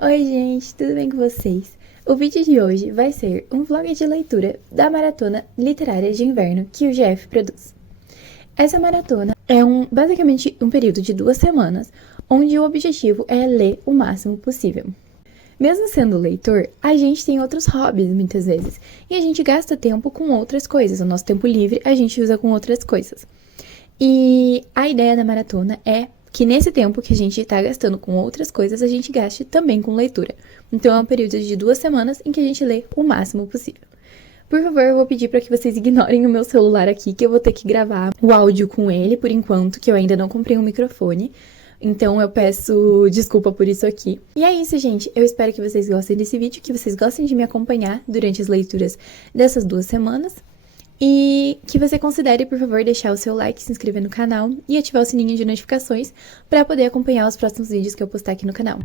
Oi, gente, tudo bem com vocês? O vídeo de hoje vai ser um vlog de leitura da Maratona Literária de Inverno que o GF produz. Essa maratona é basicamente um período de 2 semanas, onde o objetivo é ler o máximo possível. Mesmo sendo leitor, a gente tem outros hobbies muitas vezes, e a gente gasta tempo com outras coisas. O nosso tempo livre a gente usa com outras coisas. E a ideia da maratona é que nesse tempo que a gente está gastando com outras coisas, a gente gaste também com leitura. Então é um período de 2 semanas em que a gente lê o máximo possível. Por favor, eu vou pedir para que vocês ignorem o meu celular aqui, que eu vou ter que gravar o áudio com ele por enquanto, que eu ainda não comprei um microfone. Então eu peço desculpa por isso aqui. E é isso, gente. Eu espero que vocês gostem desse vídeo, que vocês gostem de me acompanhar durante as leituras dessas 2 semanas. E que você considere, por favor, deixar o seu like, se inscrever no canal e ativar o sininho de notificações para poder acompanhar os próximos vídeos que eu postar aqui no canal.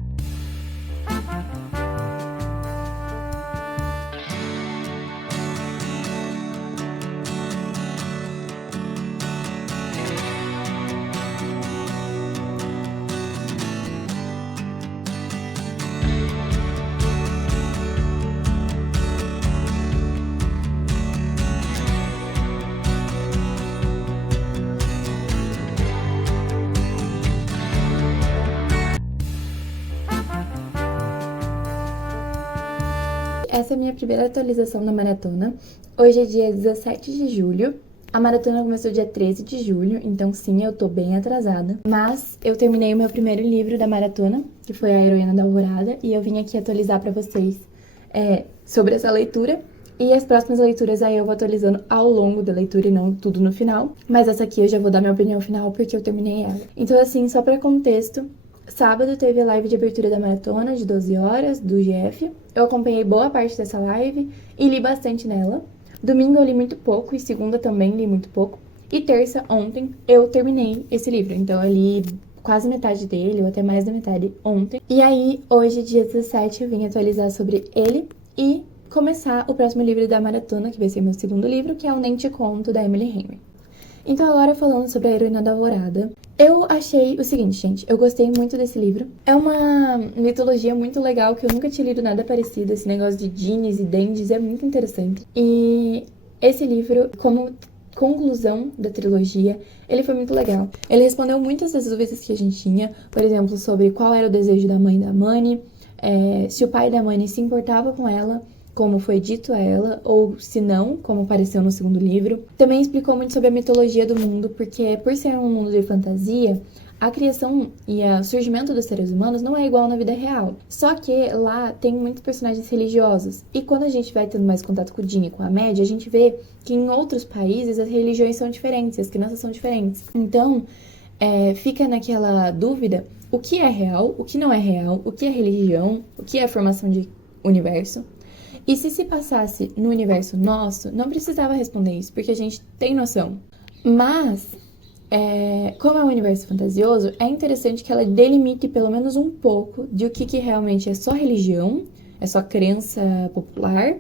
Essa é a minha primeira atualização da maratona. Hoje é dia 17 de julho. A maratona começou dia 13 de julho, então sim, eu tô bem atrasada. Mas eu terminei o meu primeiro livro da maratona, que foi A Heroína da Alvorada, e eu vim aqui atualizar pra vocês sobre essa leitura. E as próximas leituras aí eu vou atualizando ao longo da leitura e não tudo no final. Mas essa aqui eu já vou dar minha opinião final porque eu terminei ela. Então assim, só pra contexto, sábado teve a live de abertura da maratona, de 12 horas, do GF. Eu acompanhei boa parte dessa live e li bastante nela. Domingo eu li muito pouco e segunda também li muito pouco. E terça, ontem, eu terminei esse livro. Então eu li quase metade dele, ou até mais da metade, ontem. E aí, hoje, dia 17, eu vim atualizar sobre ele e começar o próximo livro da maratona, que vai ser meu segundo livro, que é o Nem Te Conto, da Emily Henry. Então agora falando sobre A Heroína da Alvorada, eu achei o seguinte, gente, eu gostei muito desse livro. É uma mitologia muito legal, que eu nunca tinha lido nada parecido, esse negócio de jeans e dandies é muito interessante. E esse livro, como conclusão da trilogia, ele foi muito legal. Ele respondeu muitas das dúvidas que a gente tinha, por exemplo, sobre qual era o desejo da mãe da Manny, se o pai da Manny se importava com ela, como foi dito a ela, ou se não, como apareceu no segundo livro. Também explicou muito sobre a mitologia do mundo, porque por ser um mundo de fantasia, a criação e o surgimento dos seres humanos não é igual na vida real. Só que lá tem muitos personagens religiosos. E quando a gente vai tendo mais contato com o Dini e com a média, a gente vê que em outros países as religiões são diferentes, as crianças são diferentes. Então, fica naquela dúvida, o que é real, o que não é real, o que é religião, o que é a formação de universo. E se passasse no universo nosso, não precisava responder isso, porque a gente tem noção. Mas, como é um universo fantasioso, é interessante que ela delimite pelo menos um pouco de o que realmente é só religião, é só crença popular,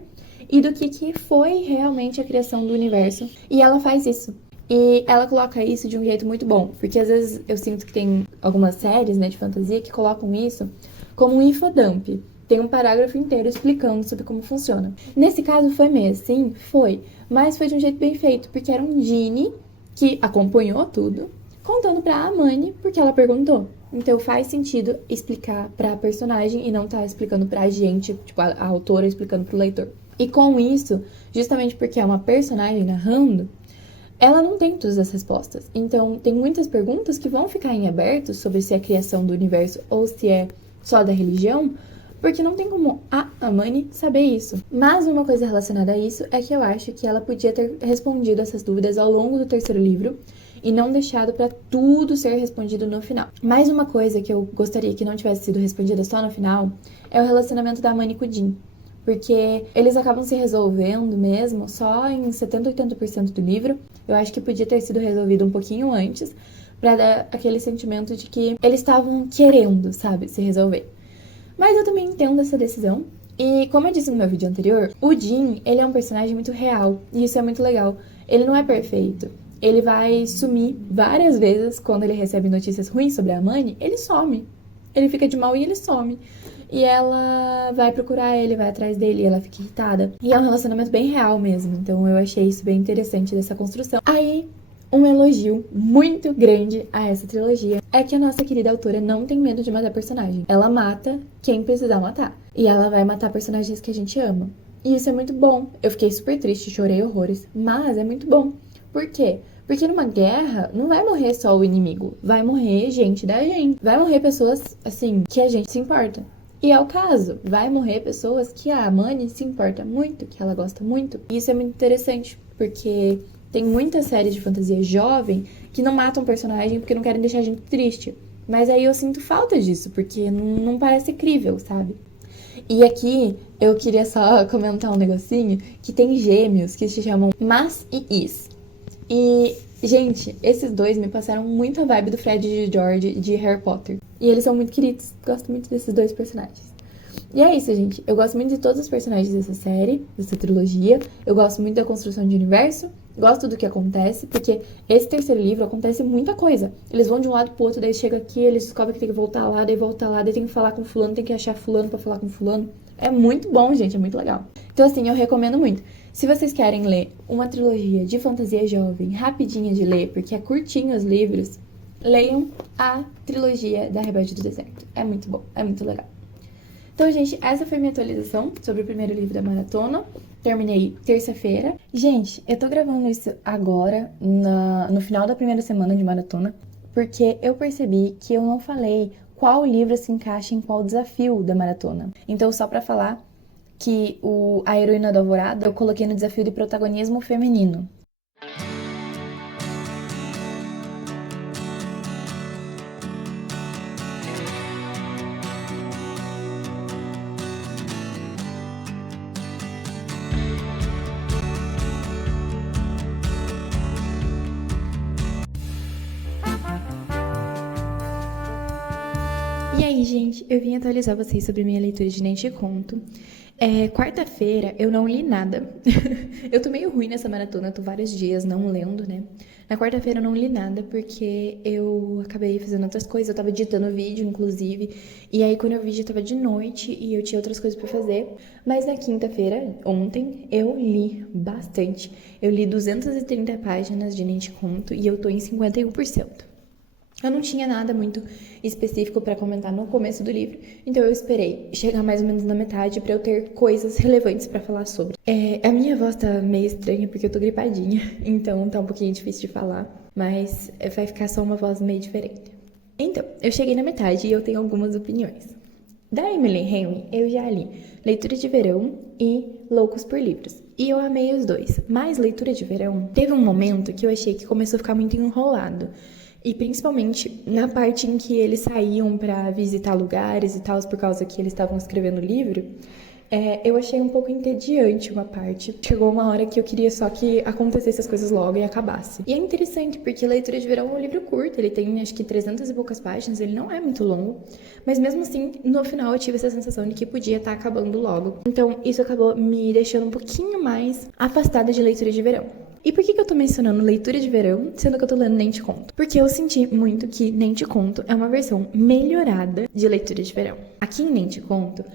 e do que foi realmente a criação do universo. E ela faz isso. E ela coloca isso de um jeito muito bom, porque às vezes eu sinto que tem algumas séries, de fantasia que colocam isso como um infodump. Tem um parágrafo inteiro explicando sobre como funciona. Nesse caso foi mesmo, sim, foi. Mas foi de um jeito bem feito, porque era um Ginny que acompanhou tudo, contando pra Amani, porque ela perguntou. Então faz sentido explicar pra personagem e não tá explicando pra gente, tipo, a autora explicando pro leitor. E com isso, justamente porque é uma personagem narrando, ela não tem todas as respostas. Então tem muitas perguntas que vão ficar em aberto sobre se é criação do universo ou se é só da religião, porque não tem como a Amani saber isso. Mas uma coisa relacionada a isso é que eu acho que ela podia ter respondido essas dúvidas ao longo do terceiro livro e não deixado pra tudo ser respondido no final. Mais uma coisa que eu gostaria que não tivesse sido respondida só no final é o relacionamento da Amani com o Jim. Porque eles acabam se resolvendo mesmo só em 70, 80% do livro. Eu acho que podia ter sido resolvido um pouquinho antes, pra dar aquele sentimento de que eles estavam querendo, sabe, se resolver. Mas eu também entendo essa decisão. E como eu disse no meu vídeo anterior, o Jim, ele é um personagem muito real. E isso é muito legal. Ele não é perfeito. Ele vai sumir várias vezes quando ele recebe notícias ruins sobre a Manny. Ele some. ele fica de mal e ele some. E ela vai procurar ele, vai atrás dele, e ela fica irritada. E é um relacionamento bem real mesmo, então eu achei isso bem interessante dessa construção. Aí, um elogio muito grande a essa trilogia é que a nossa querida autora não tem medo de matar personagem. Ela mata quem precisar matar. E ela vai matar personagens que a gente ama. E isso é muito bom. Eu fiquei super triste, chorei horrores. Mas é muito bom. Por quê? Porque numa guerra não vai morrer só o inimigo. Vai morrer gente da gente. Vai morrer pessoas, assim, que a gente se importa. E é o caso. Vai morrer pessoas que a Amani se importa muito, que ela gosta muito. E isso é muito interessante, porque tem muitas séries de fantasia jovem que não matam personagem porque não querem deixar a gente triste. Mas aí eu sinto falta disso, porque não parece crível, sabe? E aqui eu queria só comentar um negocinho, que tem gêmeos que se chamam Mas e Is. E, gente, esses dois me passaram muito a vibe do Fred e George de Harry Potter. E eles são muito queridos, gosto muito desses dois personagens. E é isso, gente. Eu gosto muito de todos os personagens dessa série, dessa trilogia. Eu gosto muito da construção de universo. Gosto do que acontece, porque esse terceiro livro acontece muita coisa. Eles vão de um lado pro outro, daí chega aqui, eles descobrem que tem que voltar lá, daí volta lá, daí tem que falar com fulano, tem que achar fulano pra falar com fulano. É muito bom, gente, é muito legal. Então, assim, eu recomendo muito. Se vocês querem ler uma trilogia de fantasia jovem, rapidinha de ler, porque é curtinho os livros, leiam a trilogia da Rebelde do Deserto. É muito bom, é muito legal. Então, gente, essa foi minha atualização sobre o primeiro livro da maratona. Terminei terça-feira. Gente, eu tô gravando isso agora, no final da primeira semana de maratona, porque eu percebi que eu não falei qual livro se encaixa em qual desafio da maratona. Então, só pra falar que a Heroína da Alvorada eu coloquei no desafio de protagonismo feminino. E aí, gente, eu vim atualizar vocês sobre minha leitura de Nem Te Conto. Quarta-feira eu não li nada. Eu tô meio ruim nessa maratona, tô vários dias não lendo, né? Na quarta-feira eu não li nada porque eu acabei fazendo outras coisas, eu tava editando vídeo, inclusive, e aí quando eu vi já tava de noite e eu tinha outras coisas pra fazer. Mas na quinta-feira, ontem, eu li bastante. Eu li 230 páginas de Nem Te Conto e eu tô em 51%. Eu não tinha nada muito específico para comentar no começo do livro, então eu esperei chegar mais ou menos na metade para eu ter coisas relevantes para falar sobre. A minha voz tá meio estranha porque eu tô gripadinha, então tá um pouquinho difícil de falar, mas vai ficar só uma voz meio diferente. Então, eu cheguei na metade e eu tenho algumas opiniões. Da Emily Henry, eu já li Leitura de Verão e Loucos por Livros. E eu amei os dois, mas Leitura de Verão teve um momento que eu achei que começou a ficar muito enrolado. E principalmente na parte em que eles saíam para visitar lugares e tal, por causa que eles estavam escrevendo o livro, eu achei um pouco entediante uma parte. Chegou uma hora que eu queria só que acontecesse as coisas logo e acabasse. E é interessante, porque Leitura de Verão é um livro curto, ele tem acho que 300 e poucas páginas, ele não é muito longo, mas mesmo assim, no final eu tive essa sensação de que podia estar acabando logo. Então, isso acabou me deixando um pouquinho mais afastada de Leitura de Verão. E por que eu tô mencionando Leitura de Verão, sendo que eu tô lendo Nem Te Conto? Porque eu senti muito que Nem Te Conto é uma versão melhorada de Leitura de Verão. Aqui em Nem Te Conto,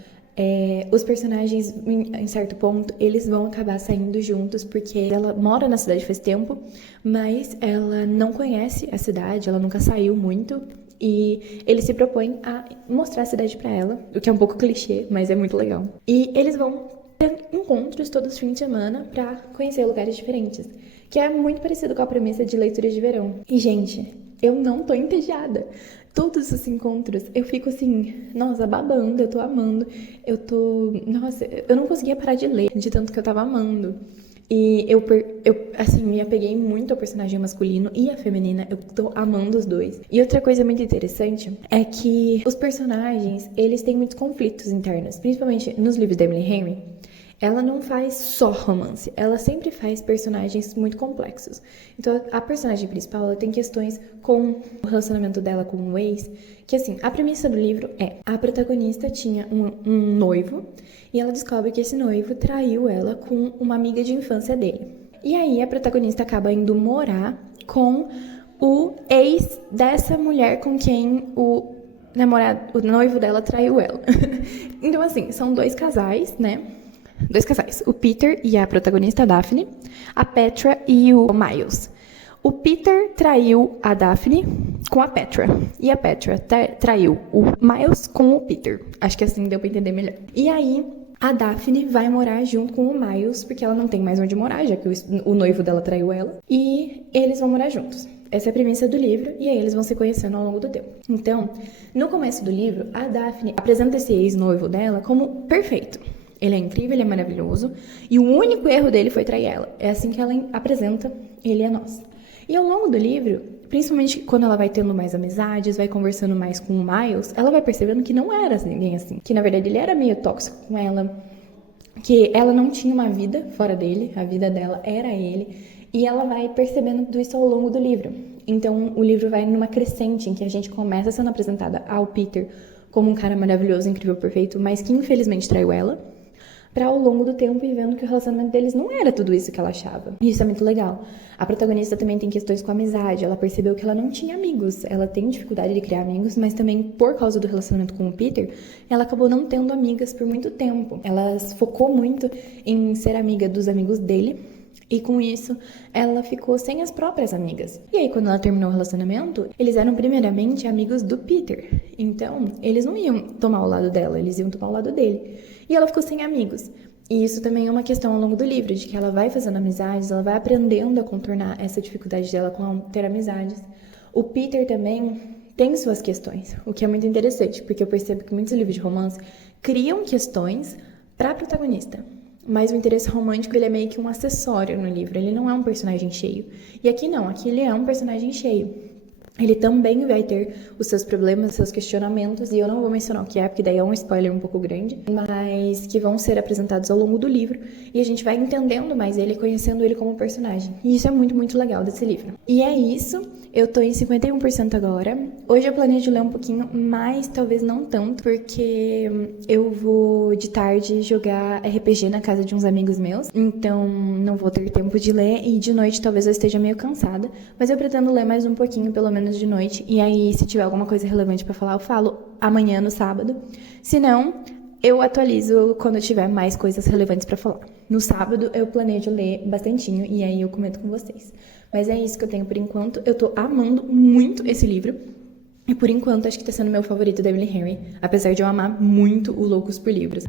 os personagens, em certo ponto, eles vão acabar saindo juntos, porque ela mora na cidade faz tempo, mas ela não conhece a cidade, ela nunca saiu muito, e ele se propõe a mostrar a cidade pra ela, o que é um pouco clichê, mas é muito legal. E eles vão ter encontros todos os fins de semana pra conhecer lugares diferentes, que é muito parecido com a premissa de Leitura de Verão. E, gente, eu não tô entediada. Todos os encontros, eu fico assim, nossa, babando, eu tô amando. Nossa, eu não conseguia parar de ler, de tanto que eu tava amando. E eu assim, me apeguei muito ao personagem masculino e à feminina, eu tô amando os dois. E outra coisa muito interessante é que os personagens, eles têm muitos conflitos internos, principalmente nos livros da Emily Henry. Ela não faz só romance, ela sempre faz personagens muito complexos. Então, a personagem principal, ela tem questões com o relacionamento dela com o ex, que assim, a premissa do livro a protagonista tinha um noivo, e ela descobre que esse noivo traiu ela com uma amiga de infância dele. E aí, a protagonista acaba indo morar com o ex dessa mulher com quem o o noivo dela traiu ela. Então, assim, são dois casais, né? Dois casais, o Peter e a protagonista, a Daphne, a Petra e o Miles. O Peter traiu a Daphne com a Petra, e a Petra traiu o Miles com o Peter. Acho que assim deu pra entender melhor. E aí, a Daphne vai morar junto com o Miles, porque ela não tem mais onde morar, já que o noivo dela traiu ela, e eles vão morar juntos. Essa é a premissa do livro, e aí eles vão se conhecendo ao longo do tempo. Então, no começo do livro, a Daphne apresenta esse ex-noivo dela como perfeito. Ele é incrível, ele é maravilhoso, e o único erro dele foi trair ela. É assim que ela apresenta ele a nós. E ao longo do livro, principalmente quando ela vai tendo mais amizades, vai conversando mais com o Miles, ela vai percebendo que não era ninguém assim. Que na verdade ele era meio tóxico com ela, que ela não tinha uma vida fora dele, a vida dela era ele. E ela vai percebendo tudo isso ao longo do livro. Então o livro vai numa crescente em que a gente começa sendo apresentada ao Peter como um cara maravilhoso, incrível, perfeito, mas que infelizmente traiu ela, para ao longo do tempo ir vendo que o relacionamento deles não era tudo isso que ela achava. E isso é muito legal. A protagonista também tem questões com a amizade. Ela percebeu que ela não tinha amigos. Ela tem dificuldade de criar amigos, mas também por causa do relacionamento com o Peter, ela acabou não tendo amigas por muito tempo. Ela focou muito em ser amiga dos amigos dele, e com isso, ela ficou sem as próprias amigas. E aí, quando ela terminou o relacionamento, eles eram primeiramente amigos do Peter. Então, eles não iam tomar o lado dela, eles iam tomar o lado dele. E ela ficou sem amigos. E isso também é uma questão ao longo do livro, de que ela vai fazendo amizades, ela vai aprendendo a contornar essa dificuldade dela com ter amizades. O Peter também tem suas questões, o que é muito interessante, porque eu percebo que muitos livros de romance criam questões para a protagonista. Mas o interesse romântico, ele é meio que um acessório no livro, ele não é um personagem cheio. E aqui não, aqui ele é um personagem cheio. Ele também vai ter os seus problemas, os seus questionamentos, e eu não vou mencionar o que é, porque daí é um spoiler um pouco grande, mas que vão ser apresentados ao longo do livro, e a gente vai entendendo mais ele, conhecendo ele como personagem. E isso é muito, muito legal desse livro. E é isso, eu tô em 51% agora. Hoje eu planejo ler um pouquinho, mas talvez não tanto, porque eu vou de tarde jogar RPG na casa de uns amigos meus, então não vou ter tempo de ler, e de noite talvez eu esteja meio cansada, mas eu pretendo ler mais um pouquinho, pelo menos de noite, e aí se tiver alguma coisa relevante pra falar, eu falo amanhã no sábado. Se não, eu atualizo quando eu tiver mais coisas relevantes pra falar. No sábado eu planejo ler bastantinho e aí eu comento com vocês. Mas é isso que eu tenho por enquanto. Eu tô amando muito esse livro. E por enquanto acho que tá sendo meu favorito da Emily Henry, apesar de eu amar muito o Loucos por Livros.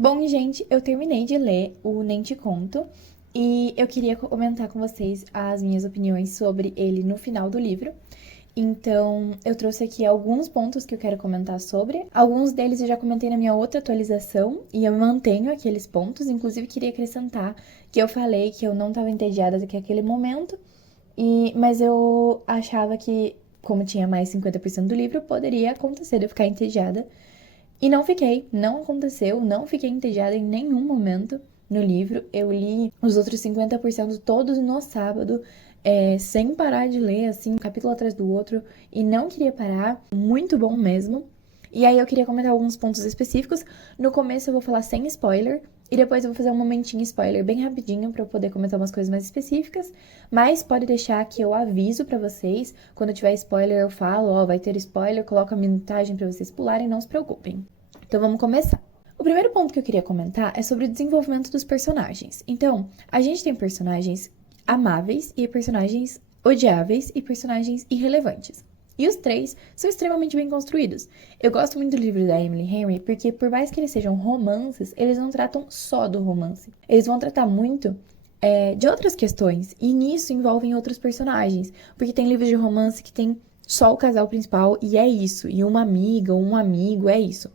Bom, gente, eu terminei de ler o Nem Te Conto e eu queria comentar com vocês as minhas opiniões sobre ele no final do livro. Então, eu trouxe aqui alguns pontos que eu quero comentar sobre. Alguns deles eu já comentei na minha outra atualização e eu mantenho aqueles pontos. Inclusive, queria acrescentar que eu falei que eu não estava entediada daquele momento, mas eu achava que, como tinha mais 50% do livro, poderia acontecer de eu ficar entediada. E não fiquei, não aconteceu, não fiquei entediada em nenhum momento no livro. Eu li os outros 50% todos no sábado, sem parar de ler, assim, um capítulo atrás do outro, e não queria parar, muito bom mesmo. E aí eu queria comentar alguns pontos específicos. No começo eu vou falar sem spoiler, e depois eu vou fazer um momentinho spoiler bem rapidinho pra eu poder comentar umas coisas mais específicas. Mas pode deixar que eu aviso pra vocês, quando tiver spoiler eu falo, ó, vai ter spoiler, coloco a minutagem pra vocês pularem, não se preocupem. Então vamos começar. O primeiro ponto que eu queria comentar é sobre o desenvolvimento dos personagens. Então, a gente tem personagens amáveis e personagens odiáveis e personagens irrelevantes. E os três são extremamente bem construídos. Eu gosto muito do livro da Emily Henry porque, por mais que eles sejam romances, eles não tratam só do romance. Eles vão tratar muito de outras questões, e nisso envolvem outros personagens. Porque tem livros de romance que tem só o casal principal e é isso, e uma amiga ou um amigo, é isso.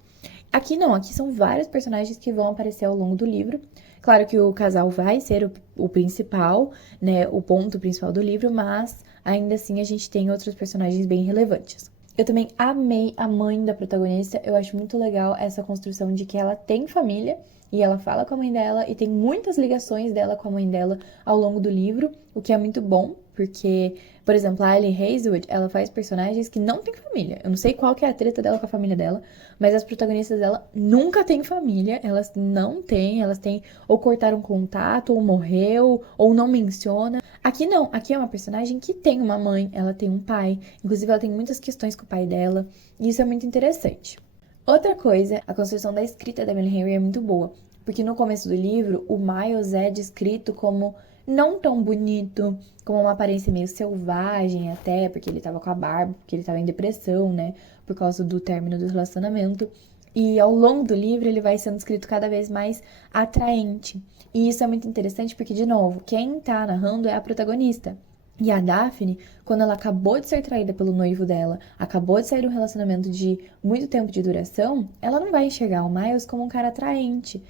Aqui não, aqui são vários personagens que vão aparecer ao longo do livro, Claro que o casal vai ser o principal, né, o ponto principal do livro, mas ainda assim a gente tem outros personagens bem relevantes. Eu também amei a mãe da protagonista, eu acho muito legal essa construção de que ela tem família, e ela fala com a mãe dela, e tem muitas ligações dela com a mãe dela ao longo do livro, o que é muito bom, porque, por exemplo, a Allie Hazelwood, ela faz personagens que não têm família. Eu não sei qual que é a treta dela com a família dela, mas as protagonistas dela nunca têm família, elas não têm, elas têm ou cortaram contato, ou morreu, ou não menciona. Aqui não, aqui é uma personagem que tem uma mãe, ela tem um pai, inclusive ela tem muitas questões com o pai dela, e isso é muito interessante. Outra coisa, a construção da escrita da Emily Henry é muito boa, porque no começo do livro, o Miles é descrito como não tão bonito, com uma aparência meio selvagem até, porque ele tava com a barba, porque ele tava em depressão, né, por causa do término do relacionamento. E ao longo do livro ele vai sendo escrito cada vez mais atraente. E isso é muito interessante porque, de novo, quem tá narrando é a protagonista. E a Daphne, quando ela acabou de ser traída pelo noivo dela, acabou de sair de um relacionamento de muito tempo de duração, ela não vai enxergar o Miles como um cara atraente.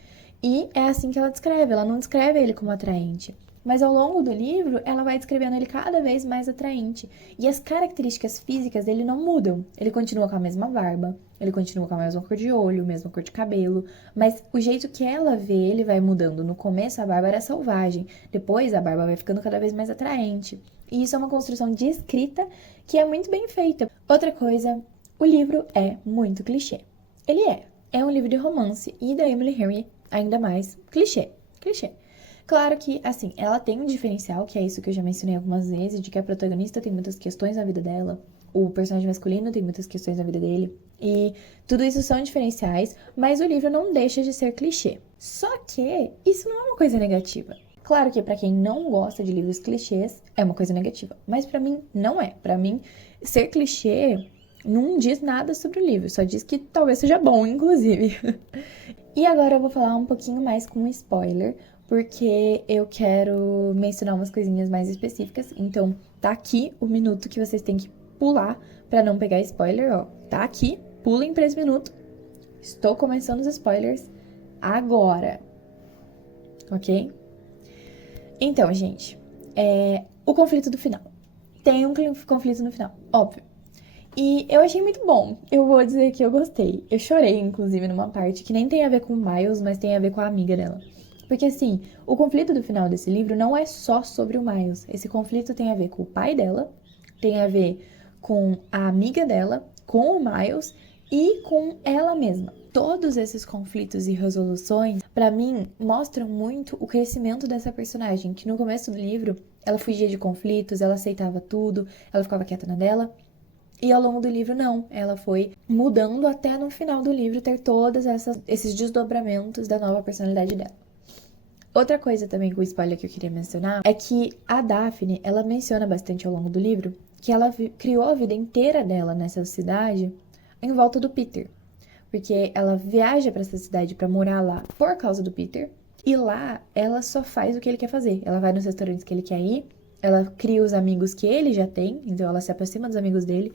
E é assim que ela descreve, ela não descreve ele como atraente. Mas ao longo do livro, ela vai descrevendo ele cada vez mais atraente. E as características físicas dele não mudam. Ele continua com a mesma barba, ele continua com a mesma cor de olho, mesma cor de cabelo. Mas o jeito que ela vê ele vai mudando. No começo, a barba era selvagem. Depois, a barba vai ficando cada vez mais atraente. E isso é uma construção de escrita que é muito bem feita. Outra coisa, o livro é muito clichê. Ele é. É um livro de romance e da Emily Henry ainda mais clichê. Clichê. Claro que, assim, ela tem um diferencial, que é isso que eu já mencionei algumas vezes, de que a protagonista tem muitas questões na vida dela, o personagem masculino tem muitas questões na vida dele, e tudo isso são diferenciais, mas o livro não deixa de ser clichê. Só que isso não é uma coisa negativa. Claro que pra quem não gosta de livros clichês, é uma coisa negativa, mas pra mim não é. Pra mim, ser clichê não diz nada sobre o livro, só diz que talvez seja bom, inclusive. E agora eu vou falar um pouquinho mais com spoiler, porque eu quero mencionar umas coisinhas mais específicas. Então, tá aqui o minuto que vocês têm que pular pra não pegar spoiler, ó. Tá aqui, pulem pra esse minuto. Estou começando os spoilers agora, ok? Então, gente, o conflito do final. Tem um conflito no final, óbvio. E eu achei muito bom. Eu vou dizer que eu gostei. Eu chorei, inclusive, numa parte que nem tem a ver com o Miles, mas tem a ver com a amiga dela. Porque, assim, o conflito do final desse livro não é só sobre o Miles. Esse conflito tem a ver com o pai dela, tem a ver com a amiga dela, com o Miles e com ela mesma. Todos esses conflitos e resoluções, pra mim, mostram muito o crescimento dessa personagem, que no começo do livro, ela fugia de conflitos, ela aceitava tudo, ela ficava quieta na dela. E ao longo do livro, não. Ela foi mudando até no final do livro ter todos esses desdobramentos da nova personalidade dela. Outra coisa também com o spoiler que eu queria mencionar é que a Daphne, ela menciona bastante ao longo do livro que ela criou a vida inteira dela nessa cidade em volta do Peter. Porque ela viaja para essa cidade para morar lá por causa do Peter. E lá, ela só faz o que ele quer fazer. Ela vai nos restaurantes que ele quer ir, ela cria os amigos que ele já tem, então ela se aproxima dos amigos dele.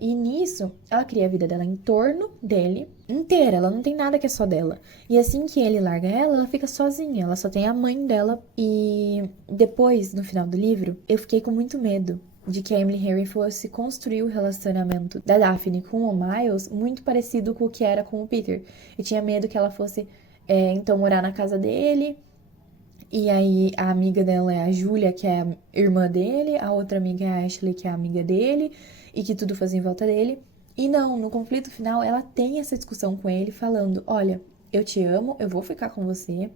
E nisso, ela cria a vida dela em torno dele inteira, ela não tem nada que é só dela. E assim que ele larga ela, ela fica sozinha, ela só tem a mãe dela. E depois, no final do livro, eu fiquei com muito medo de que a Emily Henry fosse construir o relacionamento da Daphne com o Miles muito parecido com o que era com o Peter. Eu tinha medo que ela fosse, então, morar na casa dele. E aí, a amiga dela é a Julia, que é a irmã dele, a outra amiga é a Ashley, que é a amiga dele, e que tudo fazia em volta dele. E não, no conflito final, ela tem essa discussão com ele, falando: olha, eu te amo, eu vou ficar com você,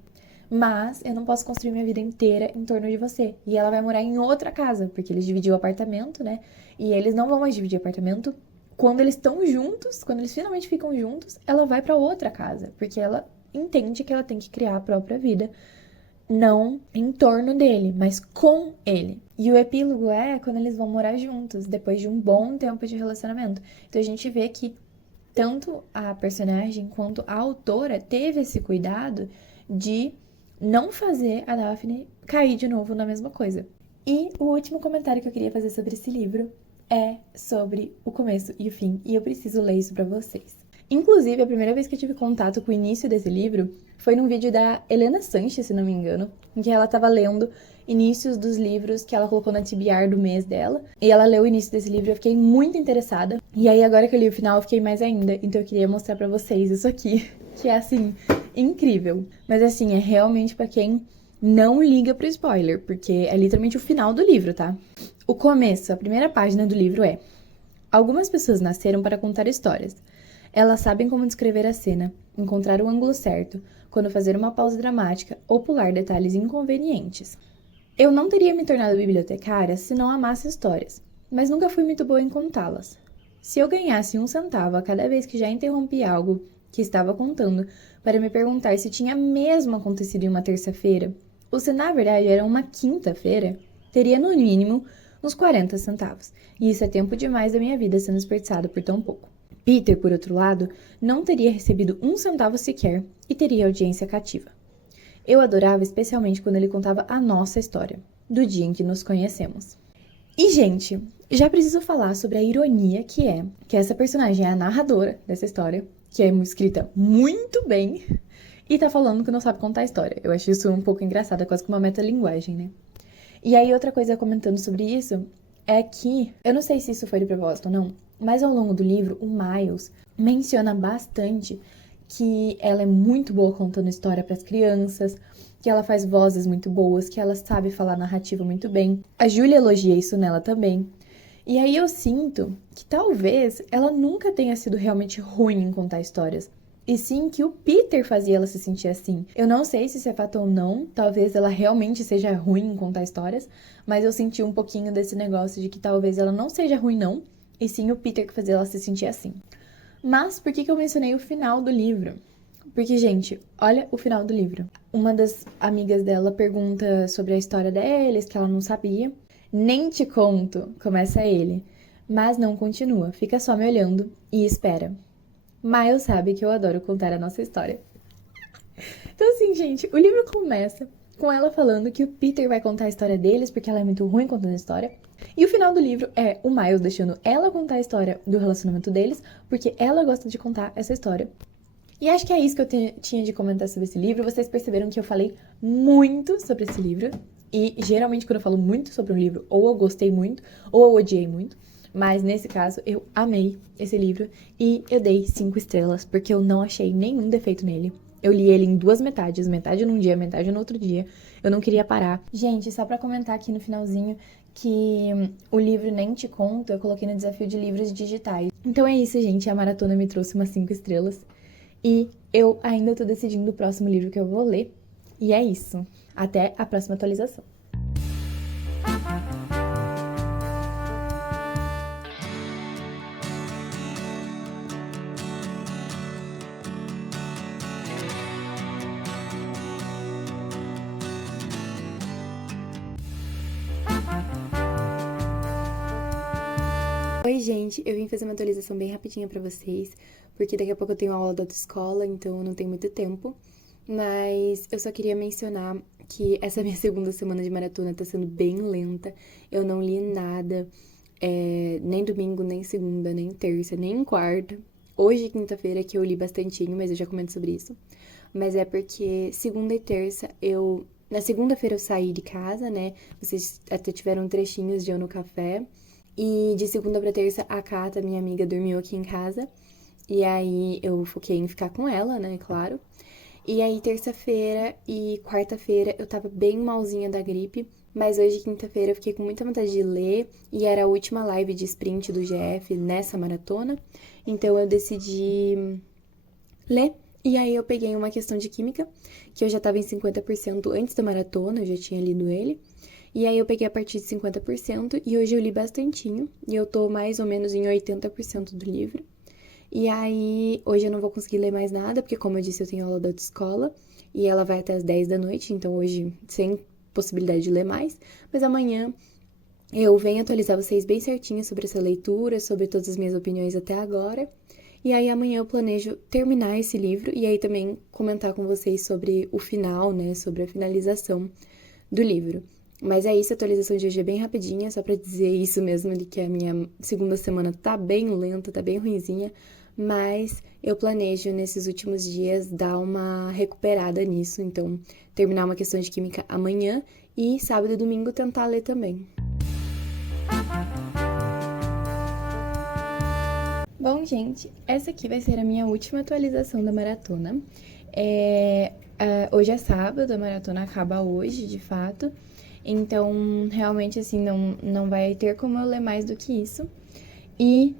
mas eu não posso construir minha vida inteira em torno de você. E ela vai morar em outra casa, porque eles dividiram o apartamento, né? E eles não vão mais dividir apartamento. Quando eles estão juntos, quando eles finalmente ficam juntos, ela vai pra outra casa, porque ela entende que ela tem que criar a própria vida. Não em torno dele, mas com ele. E o epílogo é quando eles vão morar juntos, depois de um bom tempo de relacionamento. Então a gente vê que tanto a personagem quanto a autora teve esse cuidado de não fazer a Daphne cair de novo na mesma coisa. E o último comentário que eu queria fazer sobre esse livro é sobre o começo e o fim, e eu preciso ler isso pra vocês. Inclusive, a primeira vez que eu tive contato com o início desse livro foi num vídeo da Helena Sanches, se não me engano, em que ela estava lendo inícios dos livros que ela colocou na TBR do mês dela. E ela leu o início desse livro e eu fiquei muito interessada. E aí, agora que eu li o final, eu fiquei mais ainda. Então eu queria mostrar pra vocês isso aqui, que é, assim, incrível. Mas, assim, é realmente pra quem não liga pro spoiler, porque é literalmente o final do livro, tá? O começo, a primeira página do livro é: algumas pessoas nasceram para contar histórias. Elas sabem como descrever a cena, encontrar o ângulo certo, quando fazer uma pausa dramática ou pular detalhes inconvenientes. Eu não teria me tornado bibliotecária se não amasse histórias, mas nunca fui muito boa em contá-las. Se eu ganhasse 1 centavo a cada vez que já interrompi algo que estava contando para me perguntar se tinha mesmo acontecido em uma terça-feira, ou se na verdade era uma quinta-feira, teria no mínimo uns 40 centavos, e isso é tempo demais da minha vida sendo desperdiçado por tão pouco. Peter, por outro lado, não teria recebido 1 centavo sequer e teria audiência cativa. Eu adorava especialmente quando ele contava a nossa história, do dia em que nos conhecemos. E, gente, já preciso falar sobre a ironia que essa personagem é a narradora dessa história, que é escrita muito bem, e tá falando que não sabe contar a história. Eu acho isso um pouco engraçado, é quase que uma metalinguagem, né? E aí, outra coisa comentando sobre isso é que, eu não sei se isso foi de propósito ou não, mas ao longo do livro, o Miles menciona bastante que ela é muito boa contando história para as crianças, que ela faz vozes muito boas, que ela sabe falar narrativa muito bem. A Júlia elogia isso nela também. E aí eu sinto que talvez ela nunca tenha sido realmente ruim em contar histórias. E sim que o Peter fazia ela se sentir assim. Eu não sei se isso é fato ou não, talvez ela realmente seja ruim em contar histórias, mas eu senti um pouquinho desse negócio de que talvez ela não seja ruim não, e sim o Peter que fazia ela se sentir assim. Mas por que eu mencionei o final do livro? Porque, gente, olha o final do livro. Uma das amigas dela pergunta sobre a história deles, que ela não sabia. Nem te conto, começa ele. Mas não continua, fica só me olhando e espera. Miles sabe que eu adoro contar a nossa história. Então, assim, gente, o livro começa com ela falando que o Peter vai contar a história deles, porque ela é muito ruim contando a história. E o final do livro é o Miles deixando ela contar a história do relacionamento deles, porque ela gosta de contar essa história. E acho que é isso que eu tinha de comentar sobre esse livro. Vocês perceberam que eu falei muito sobre esse livro. E geralmente quando eu falo muito sobre um livro, ou eu gostei muito, ou eu odiei muito. Mas nesse caso, eu amei esse livro e eu dei 5 estrelas, porque eu não achei nenhum defeito nele. Eu li ele em 2 metades, metade num dia, metade no outro dia. Eu não queria parar. Gente, só pra comentar aqui no finalzinho que o livro Nem Te Conto, eu coloquei no desafio de livros digitais. Então é isso, gente. A maratona me trouxe umas 5 estrelas. E eu ainda tô decidindo o próximo livro que eu vou ler. E é isso. Até a próxima atualização. Oi, gente, eu vim fazer uma atualização bem rapidinha pra vocês, porque daqui a pouco eu tenho aula da autoescola, então eu não tenho muito tempo. Mas eu só queria mencionar que essa minha segunda semana de maratona tá sendo bem lenta. Eu não li nada, nem domingo, nem segunda, nem terça, nem quarta. Hoje, quinta-feira, que eu li bastantinho, mas eu já comento sobre isso. Mas é porque segunda e terça Na segunda-feira eu saí de casa, né? Vocês até tiveram trechinhos de eu no café. E de segunda pra terça, a Cata, minha amiga, dormiu aqui em casa. E aí eu foquei em ficar com ela, né, claro. E aí terça-feira e quarta-feira eu tava bem malzinha da gripe. Mas hoje, quinta-feira, eu fiquei com muita vontade de ler. E era a última live de sprint do GF nessa maratona. Então eu decidi ler. E aí eu peguei uma questão de química, que eu já tava em 50% antes da maratona, eu já tinha lido ele. E aí eu peguei a partir de 50% e hoje eu li bastantinho. E eu tô mais ou menos em 80% do livro. E aí hoje eu não vou conseguir ler mais nada, porque como eu disse, eu tenho aula da autoescola. E ela vai até as 10 da noite, então hoje sem possibilidade de ler mais. Mas amanhã eu venho atualizar vocês bem certinho sobre essa leitura, sobre todas as minhas opiniões até agora. E aí amanhã eu planejo terminar esse livro e aí também comentar com vocês sobre o final, né, sobre a finalização do livro. Mas é isso, a atualização de hoje é bem rapidinha, só pra dizer isso mesmo, de que a minha segunda semana tá bem lenta, tá bem ruinzinha, mas eu planejo nesses últimos dias dar uma recuperada nisso, então terminar uma questão de química amanhã e sábado e domingo tentar ler também. Bom, gente, essa aqui vai ser a minha última atualização da maratona. Hoje é sábado, a maratona acaba hoje, de fato. Então, realmente, assim, não vai ter como eu ler mais do que isso. E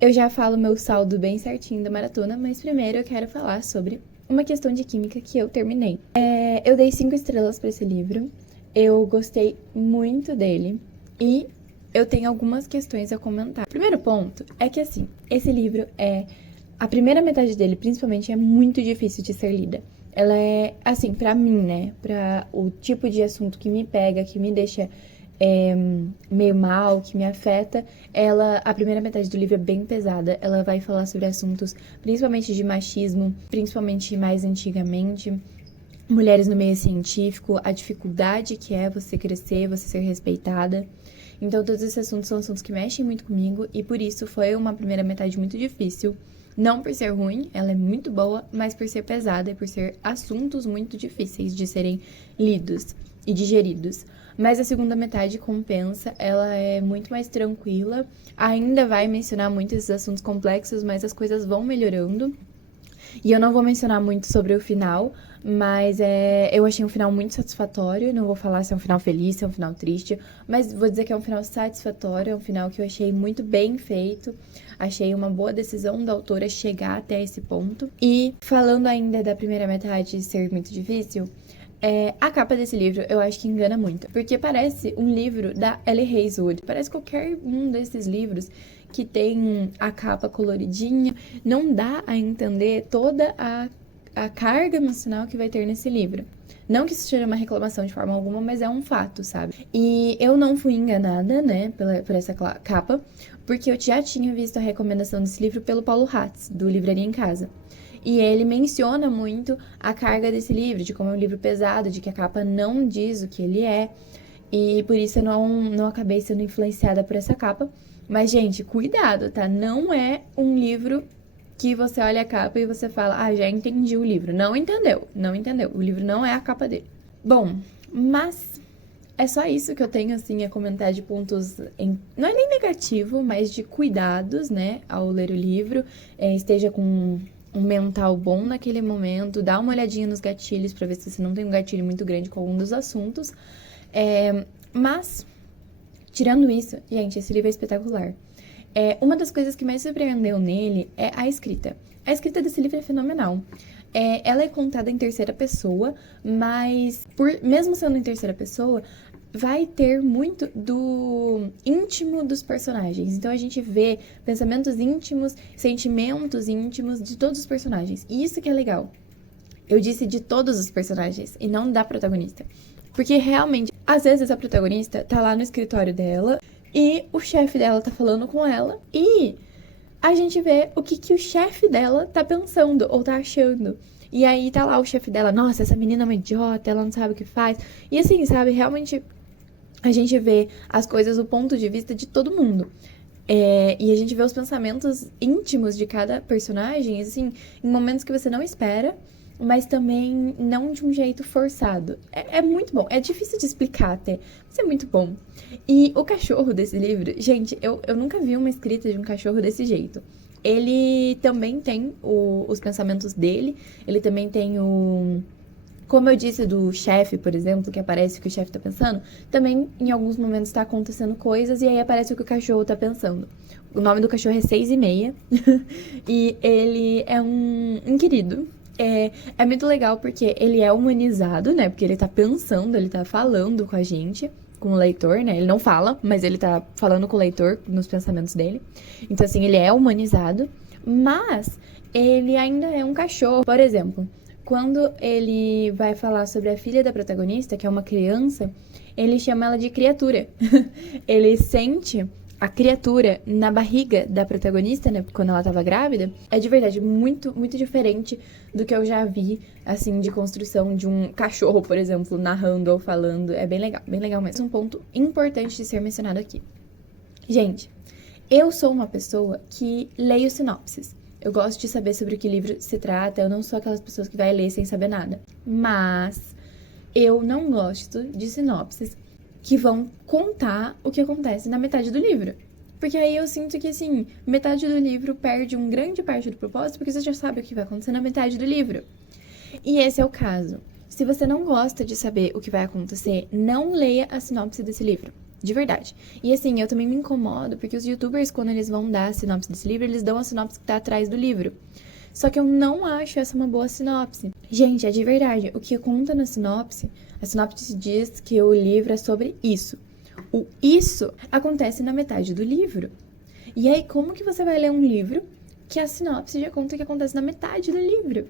eu já falo meu saldo bem certinho da maratona, mas primeiro eu quero falar sobre uma questão de química que eu terminei. Eu dei 5 estrelas para esse livro, eu gostei muito dele e eu tenho algumas questões a comentar. O primeiro ponto é que, assim, esse livro a primeira metade dele, principalmente, é muito difícil de ser lida. Ela é, assim, pra mim, né, pra o tipo de assunto que me pega, que me deixa meio mal, que me afeta, a primeira metade do livro é bem pesada. Ela vai falar sobre assuntos, principalmente de machismo, principalmente mais antigamente, mulheres no meio científico, a dificuldade que é você crescer, você ser respeitada. Então, todos esses assuntos são assuntos que mexem muito comigo e por isso foi uma primeira metade muito difícil. Não por ser ruim, ela é muito boa, mas por ser pesada e por ser assuntos muito difíceis de serem lidos e digeridos. Mas a segunda metade compensa, ela é muito mais tranquila, ainda vai mencionar muito esses assuntos complexos, mas as coisas vão melhorando. E eu não vou mencionar muito sobre o final, mas eu achei um final muito satisfatório. Não vou falar se é um final feliz, se é um final triste, mas vou dizer que é um final satisfatório, é um final que eu achei muito bem feito. Achei uma boa decisão da autora chegar até esse ponto. E falando ainda da primeira metade ser muito difícil, a capa desse livro eu acho que engana muito, porque parece um livro da Ellie Hazelwood, parece qualquer um desses livros que tem a capa coloridinha, não dá a entender toda a carga emocional que vai ter nesse livro. Não que isso seja uma reclamação de forma alguma, mas é um fato, sabe? E eu não fui enganada, né, por essa capa, porque eu já tinha visto a recomendação desse livro pelo Paulo Hatz, do Livraria em Casa. E ele menciona muito a carga desse livro, de como é um livro pesado, de que a capa não diz o que ele é. E por isso eu não acabei sendo influenciada por essa capa. Mas, gente, cuidado, tá? Não é um livro que você olha a capa e você fala, já entendi o livro. Não entendeu, não entendeu. O livro não é a capa dele. Bom, mas é só isso que eu tenho, assim, a comentar de pontos, não é nem negativo, mas de cuidados, né, ao ler o livro. Esteja com um mental bom naquele momento, dá uma olhadinha nos gatilhos pra ver se você não tem um gatilho muito grande com algum dos assuntos. Mas, tirando isso, gente, esse livro é espetacular. Uma das coisas que mais surpreendeu nele é a escrita. A escrita desse livro é fenomenal. Ela é contada em terceira pessoa, mas, mesmo sendo em terceira pessoa, vai ter muito do íntimo dos personagens. Então, a gente vê pensamentos íntimos, sentimentos íntimos de todos os personagens. E isso que é legal. Eu disse de todos os personagens, e não da protagonista. Porque, realmente, às vezes a protagonista tá lá no escritório dela, e o chefe dela tá falando com ela, e a gente vê o que o chefe dela tá pensando, ou tá achando. E aí tá lá o chefe dela, nossa, essa menina é uma idiota, ela não sabe o que faz. E assim, sabe, realmente a gente vê as coisas do ponto de vista de todo mundo. E a gente vê os pensamentos íntimos de cada personagem, assim, em momentos que você não espera, mas também não de um jeito forçado. É muito bom, é difícil de explicar até, mas é muito bom. E o cachorro desse livro, gente, eu nunca vi uma escrita de um cachorro desse jeito. Ele também tem os pensamentos dele, ele também tem como eu disse do chefe, por exemplo, que aparece o que o chefe tá pensando, também em alguns momentos tá acontecendo coisas e aí aparece o que o cachorro tá pensando. O nome do cachorro é 6,5 e ele é um querido. É muito legal porque ele é humanizado, né? Porque ele tá pensando, ele tá falando com a gente, com o leitor, né? Ele não fala, mas ele tá falando com o leitor nos pensamentos dele. Então, assim, ele é humanizado, mas ele ainda é um cachorro. Por exemplo, quando ele vai falar sobre a filha da protagonista, que é uma criança, ele chama ela de criatura. Ele sente a criatura na barriga da protagonista, né, quando ela tava grávida, é de verdade muito, muito diferente do que eu já vi, assim, de construção de um cachorro, por exemplo, narrando ou falando. É bem legal mesmo. Um ponto importante de ser mencionado aqui. Gente, eu sou uma pessoa que leio sinopses. Eu gosto de saber sobre o que livro se trata, eu não sou aquelas pessoas que vai ler sem saber nada. Mas eu não gosto de sinopses que vão contar o que acontece na metade do livro. Porque aí eu sinto que, assim, metade do livro perde uma grande parte do propósito, porque você já sabe o que vai acontecer na metade do livro. E esse é o caso. Se você não gosta de saber o que vai acontecer, não leia a sinopse desse livro. De verdade. E assim, eu também me incomodo, porque os youtubers, quando eles vão dar a sinopse desse livro, eles dão a sinopse que tá atrás do livro. Só que eu não acho essa uma boa sinopse. Gente, é de verdade. O que conta na sinopse, a sinopse diz que o livro é sobre isso. O isso acontece na metade do livro. E aí, como que você vai ler um livro que a sinopse já conta o que acontece na metade do livro?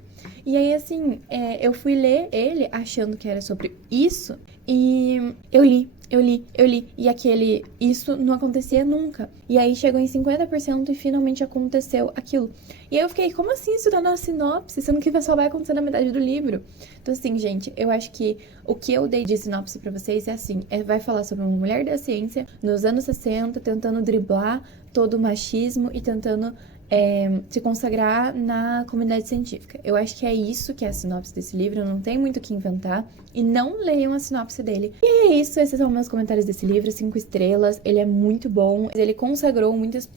E aí, assim, eu fui ler ele achando que era sobre isso, e eu li. E isso não acontecia nunca. E aí chegou em 50% e finalmente aconteceu aquilo. E aí eu fiquei, como assim isso tá na sinopse? Sendo que só vai acontecer na metade do livro. Então assim, gente, eu acho que o que eu dei de sinopse pra vocês é assim, vai falar sobre uma mulher da ciência nos anos 60, tentando driblar todo o machismo e tentando se consagrar na comunidade científica. Eu acho que é isso que é a sinopse desse livro, não tem muito o que inventar. E não leiam a sinopse dele. E é isso, esses são meus comentários desse livro, 5 estrelas. Ele é muito bom, ele consagrou muitas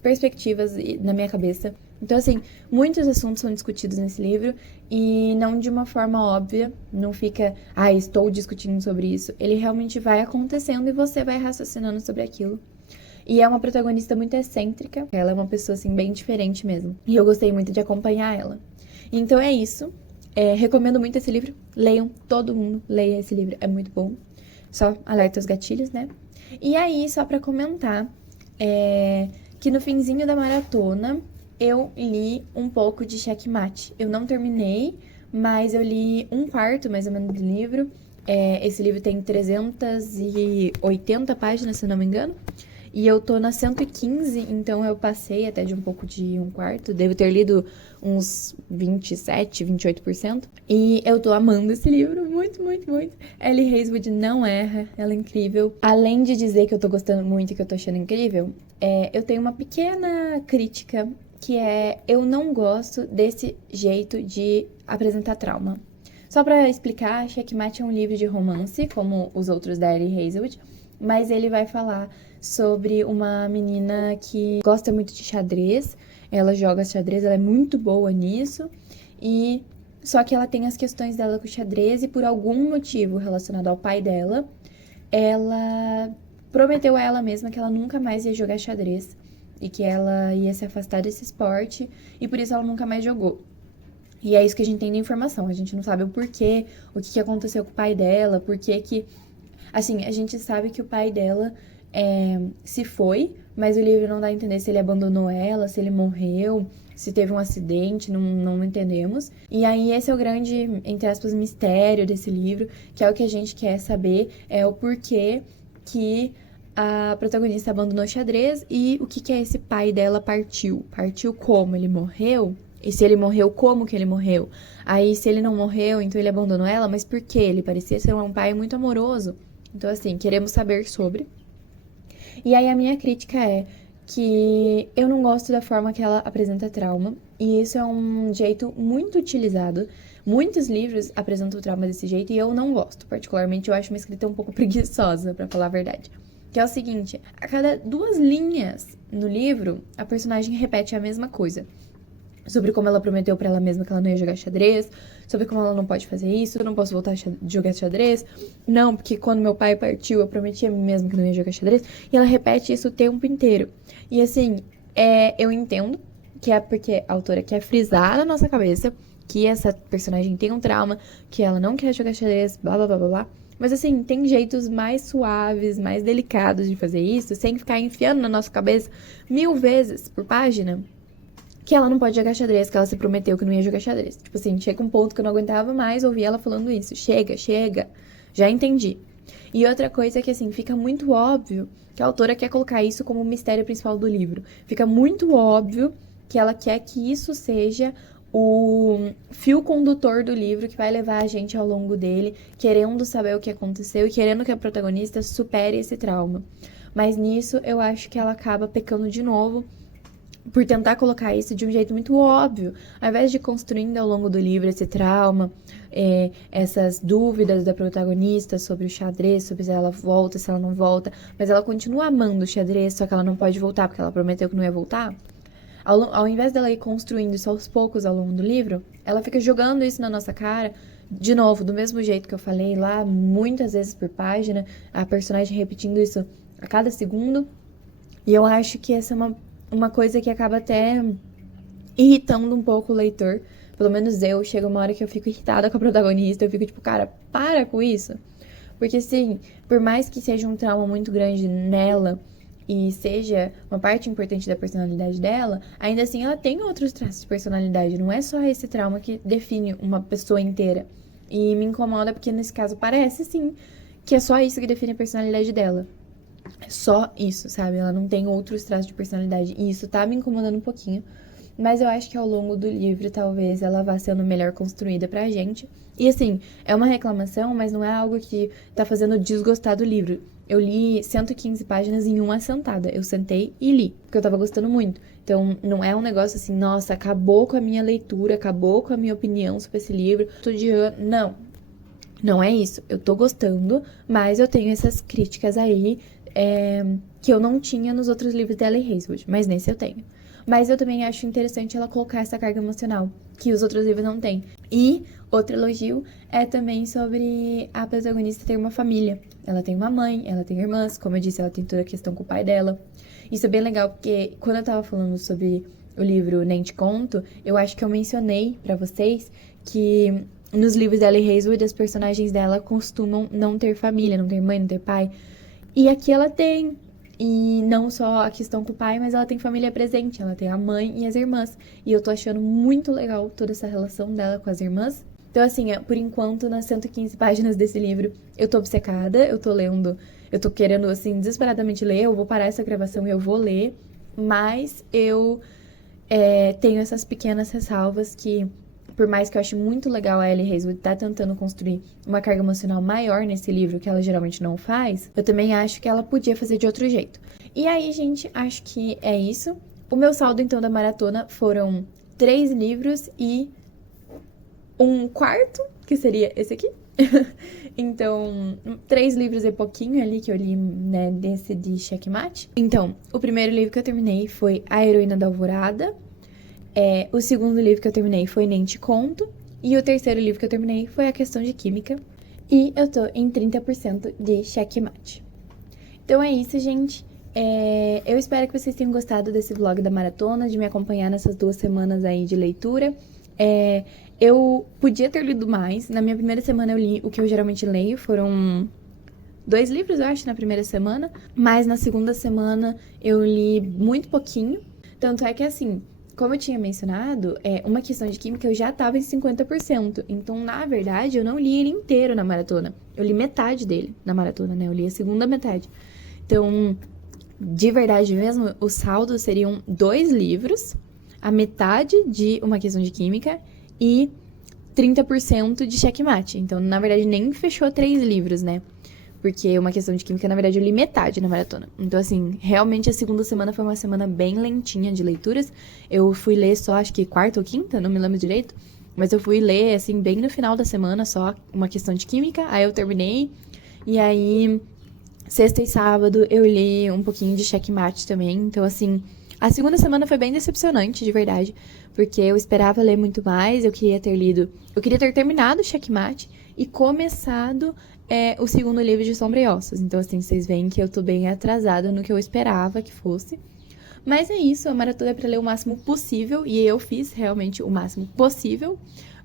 perspectivas na minha cabeça. Então, assim, muitos assuntos são discutidos nesse livro e não de uma forma óbvia, não fica, estou discutindo sobre isso. Ele realmente vai acontecendo e você vai raciocinando sobre aquilo. E é uma protagonista muito excêntrica. Ela é uma pessoa, assim, bem diferente mesmo. E eu gostei muito de acompanhar ela. Então é isso. Recomendo muito esse livro. Leiam, todo mundo leia esse livro. É muito bom. Só alerta os gatilhos, né? E aí, só pra comentar, que no finzinho da maratona, eu li um pouco de Checkmate. Eu não terminei, mas eu li um quarto, mais ou menos, do livro. Esse livro tem 380 páginas, se não me engano. E eu tô na 115, então eu passei até de um pouco de um quarto. Devo ter lido uns 27, 28%. E eu tô amando esse livro, muito, muito, muito. Ellie Hazelwood não erra, ela é incrível. Além de dizer que eu tô gostando muito e que eu tô achando incrível, eu tenho uma pequena crítica, que eu não gosto desse jeito de apresentar trauma. Só pra explicar, Checkmate é um livro de romance, como os outros da Ellie Hazelwood, mas ele vai falar sobre uma menina que gosta muito de xadrez. Ela joga xadrez, ela é muito boa nisso. Só que ela tem as questões dela com o xadrez e por algum motivo relacionado ao pai dela, ela prometeu a ela mesma que ela nunca mais ia jogar xadrez e que ela ia se afastar desse esporte e por isso ela nunca mais jogou. E é isso que a gente tem de informação. A gente não sabe o porquê, o que aconteceu com o pai dela, que... Assim, a gente sabe que o pai dela se foi, mas o livro não dá a entender se ele abandonou ela, se ele morreu, se teve um acidente, não entendemos. E aí esse é o grande, entre aspas, mistério desse livro, que é o que a gente quer saber, é o porquê que a protagonista abandonou o xadrez e o que é esse pai dela partiu. Partiu como? Ele morreu? E se ele morreu, como que ele morreu? Aí, se ele não morreu, então ele abandonou ela, mas por quê? Ele parecia ser um pai muito amoroso. Então, assim, queremos saber sobre. E aí, a minha crítica é que eu não gosto da forma que ela apresenta trauma. E isso é um jeito muito utilizado. Muitos livros apresentam o trauma desse jeito e eu não gosto. Particularmente, eu acho uma escrita um pouco preguiçosa, pra falar a verdade. Que é o seguinte, a cada 2 linhas no livro, a personagem repete a mesma coisa. Sobre como ela prometeu pra ela mesma que ela não ia jogar xadrez, sobre como ela não pode fazer isso, eu não posso voltar a jogar xadrez, não, porque quando meu pai partiu, eu prometi a mim mesma que não ia jogar xadrez, e ela repete isso o tempo inteiro. E assim, eu entendo que é porque a autora quer frisar na nossa cabeça que essa personagem tem um trauma, que ela não quer jogar xadrez, blá blá blá blá blá. Mas assim, tem jeitos mais suaves, mais delicados de fazer isso, sem ficar enfiando na nossa cabeça 1000 vezes por página que ela não pode jogar xadrez, que ela se prometeu que não ia jogar xadrez. Tipo assim, chega um ponto que eu não aguentava mais ouvir ela falando isso. Chega, já entendi. E outra coisa é que, assim, fica muito óbvio que a autora quer colocar isso como o mistério principal do livro. Fica muito óbvio que ela quer que isso seja o fio condutor do livro que vai levar a gente ao longo dele, querendo saber o que aconteceu e querendo que a protagonista supere esse trauma. Mas nisso, eu acho que ela acaba pecando de novo, por tentar colocar isso de um jeito muito óbvio, ao invés de construindo ao longo do livro esse trauma, essas dúvidas da protagonista sobre o xadrez, sobre se ela volta, se ela não volta, mas ela continua amando o xadrez, só que ela não pode voltar, porque ela prometeu que não ia voltar. Ao invés dela ir construindo isso aos poucos ao longo do livro, ela fica jogando isso na nossa cara, de novo, do mesmo jeito que eu falei lá, muitas vezes por página, a personagem repetindo isso a cada segundo, e eu acho que essa é uma coisa que acaba até irritando um pouco o leitor. Pelo menos chega uma hora que eu fico irritada com a protagonista, eu fico tipo, cara, para com isso. Porque assim, por mais que seja um trauma muito grande nela e seja uma parte importante da personalidade dela, ainda assim ela tem outros traços de personalidade, não é só esse trauma que define uma pessoa inteira. E me incomoda porque nesse caso parece sim que é só isso que define a personalidade dela. É só isso, sabe? Ela não tem outros traços de personalidade. E isso tá me incomodando um pouquinho. Mas eu acho que ao longo do livro, talvez ela vá sendo melhor construída pra gente. E assim, é uma reclamação, mas não é algo que tá fazendo desgostar do livro. Eu li 115 páginas em uma sentada. Eu sentei e li, porque eu tava gostando muito. Então, não é um negócio assim, nossa, acabou com a minha leitura, acabou com a minha opinião sobre esse livro. Tô odiando. Não. Não é isso. Eu tô gostando, mas eu tenho essas críticas aí que eu não tinha nos outros livros da Ellie Hazelwood, mas nesse eu tenho. Mas eu também acho interessante ela colocar essa carga emocional, que os outros livros não têm. E outro elogio é também sobre a protagonista ter uma família. Ela tem uma mãe, ela tem irmãs, como eu disse, ela tem toda a questão com o pai dela. Isso é bem legal, porque quando eu tava falando sobre o livro Nem Te Conto, eu acho que eu mencionei pra vocês que nos livros da Ellie Hazelwood, as personagens dela costumam não ter família, não ter mãe, não ter pai. E aqui ela tem, e não só a questão com o pai, mas ela tem família presente, ela tem a mãe e as irmãs. E eu tô achando muito legal toda essa relação dela com as irmãs. Então, assim, por enquanto, nas 115 páginas desse livro, eu tô obcecada, eu tô lendo, eu tô querendo, assim, desesperadamente ler, eu vou parar essa gravação e eu vou ler, mas eu tenho essas pequenas ressalvas que, por mais que eu ache muito legal a Ellie Hazelwood tá tentando construir uma carga emocional maior nesse livro, que ela geralmente não faz, eu também acho que ela podia fazer de outro jeito. E aí, gente, acho que é isso. O meu saldo, então, da maratona foram 3 livros e um quarto, que seria esse aqui. Então, 3 livros e pouquinho ali que eu li, né, desse de Checkmate. Então, o primeiro livro que eu terminei foi A Heroína da Alvorada. O segundo livro que eu terminei foi Nem Te Conto. E o terceiro livro que eu terminei foi A Questão de Química. E eu tô em 30% de Checkmate. Então é isso, gente. Eu espero que vocês tenham gostado desse vlog da maratona, de me acompanhar nessas 2 semanas aí de leitura. Eu podia ter lido mais. Na minha primeira semana eu li o que eu geralmente leio. Foram 2 livros, eu acho, na primeira semana. Mas na segunda semana eu li muito pouquinho. Tanto é que, assim, como eu tinha mencionado, Uma Questão de Química eu já tava em 50%. Então, na verdade, eu não li ele inteiro na maratona. Eu li metade dele na maratona, né? Eu li a segunda metade. Então, de verdade mesmo, o saldo seriam 2 livros, a metade de Uma Questão de Química e 30% de Checkmate. Então, na verdade, nem fechou 3 livros, né? Porque Uma Questão de Química, na verdade, eu li metade na maratona. Então, assim, realmente a segunda semana foi uma semana bem lentinha de leituras. Eu fui ler só, acho que quarta ou quinta, não me lembro direito. Mas eu fui ler, assim, bem no final da semana, só Uma Questão de Química. Aí eu terminei. E aí, sexta e sábado, eu li um pouquinho de Checkmate também. Então, assim, a segunda semana foi bem decepcionante, de verdade. Porque eu esperava ler muito mais, eu queria ter terminado Checkmate e começado o segundo livro de Sombra e Ossos. Então, assim, vocês veem que eu tô bem atrasada no que eu esperava que fosse. Mas é isso, a maratona é pra ler o máximo possível, e eu fiz realmente o máximo possível,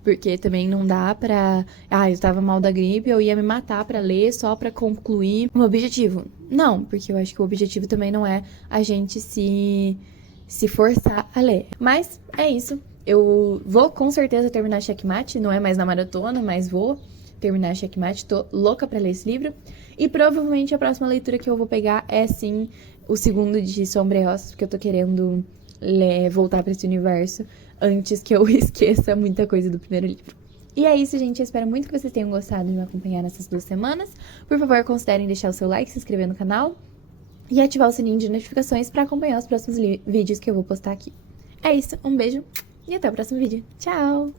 porque também não dá pra... eu tava mal da gripe, eu ia me matar pra ler só pra concluir um objetivo. Não, porque eu acho que o objetivo também não é a gente se forçar a ler. Mas é isso, eu vou com certeza terminar Checkmate, não é mais na maratona, mas vou terminar Checkmate, tô louca pra ler esse livro. E provavelmente a próxima leitura que eu vou pegar é, sim, o segundo de Sombra e Ossos, porque eu tô querendo voltar pra esse universo antes que eu esqueça muita coisa do primeiro livro. E é isso, gente. Eu espero muito que vocês tenham gostado de me acompanhar nessas 2 semanas. Por favor, considerem deixar o seu like, se inscrever no canal. e ativar o sininho de notificações para acompanhar os próximos vídeos que eu vou postar aqui. É isso, um beijo e até o próximo vídeo. Tchau!